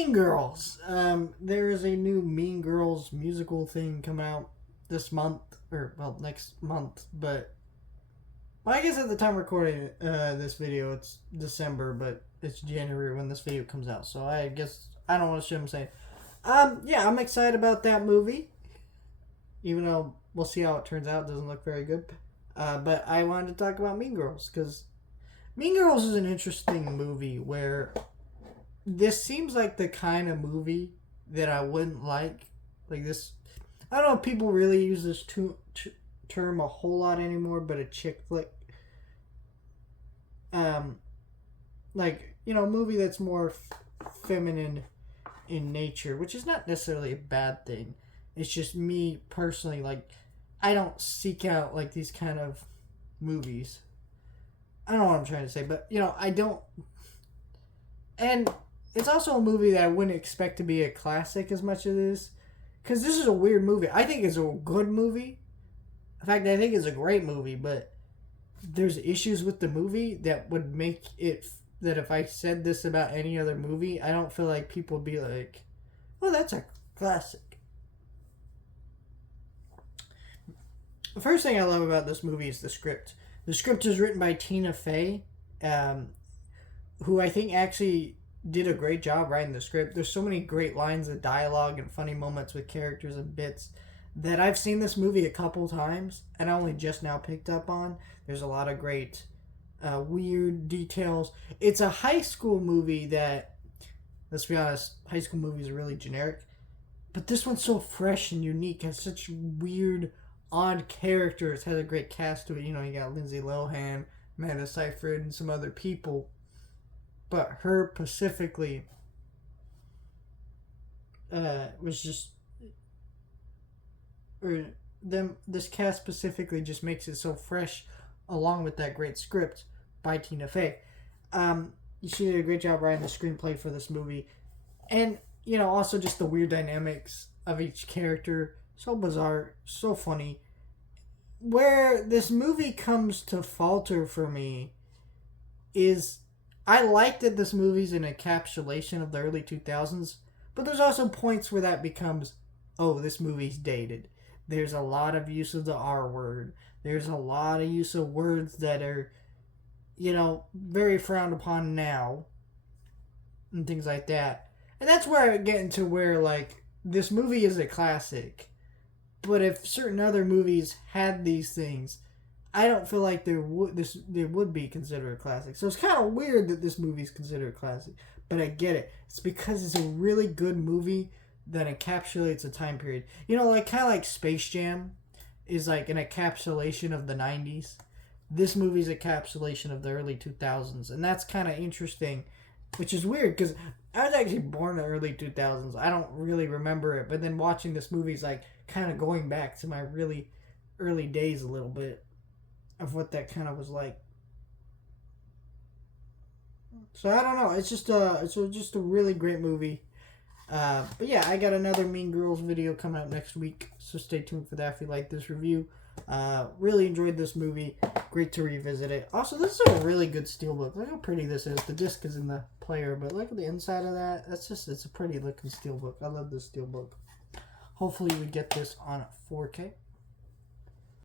Mean Girls. There is a new Mean Girls musical thing coming out this month, or well, next month. But well, I guess at the time recording this video, it's December, but it's January when this video comes out. So I guess I don't want to shit I'm saying. Yeah, I'm excited about that movie, even though we'll see how it turns out. It doesn't look very good. But I wanted to talk about Mean Girls because Mean Girls is an interesting movie where this seems like the kind of movie that I wouldn't like. Like this, I don't know if people really use this term a whole lot anymore, but a chick flick. Like, you know, a movie that's more feminine in nature, which is not necessarily a bad thing. It's just me personally, like, I don't seek out like these kind of movies. I don't know what I'm trying to say, but you know, I don't. And it's also a movie that I wouldn't expect to be a classic as much as it is, because this is a weird movie. I think it's a good movie. In fact, I think it's a great movie, but there's issues with the movie that would make it that if I said this about any other movie, I don't feel like people would be like, "Well, that's a classic." The first thing I love about this movie is the script. The script is written by Tina Fey, who I think actually did a great job writing the script. There's so many great lines of dialogue and funny moments with characters and bits that I've seen this movie a couple times and I only just now picked up on. There's a lot of great weird details. It's a high school movie that, let's be honest, high school movies are really generic. But this one's so fresh and unique. It has such weird, odd characters. It has a great cast to it. You know, you got Lindsay Lohan, Amanda Seyfried, and some other people. But her specifically was just, or them. This cast specifically just makes it so fresh, along with that great script by Tina Fey. She did a great job writing the screenplay for this movie, and you know, also just the weird dynamics of each character. So bizarre, so funny. Where this movie comes to falter for me is I like that this movie's an encapsulation of the early 2000s, but there's also points where that becomes, oh, this movie's dated. There's a lot of use of the R word. There's a lot of use of words that are, you know, very frowned upon now, and things like that. And that's where I get into where, like, this movie is a classic, but if certain other movies had these things, I don't feel like there would be considered a classic. So it's kind of weird that this movie's considered a classic, but I get it. It's because it's a really good movie that encapsulates a time period. You know, like kind of like Space Jam is like an encapsulation of the 90s. This movie's a encapsulation of the early 2000s, and that's kind of interesting, which is weird because I was actually born in the early 2000s. I don't really remember it, but then watching this movie is like kind of going back to my really early days a little bit of what that kind of was like. So I don't know. It's just a really great movie. But yeah, I got another Mean Girls video coming up next week, so stay tuned for that if you like this review. Really enjoyed this movie. Great to revisit it. Also, this is a really good steelbook. Look how pretty this is. The disc is in the player, but look at the inside of that. It's a pretty looking steelbook. I love this steelbook. Hopefully we get this on 4K.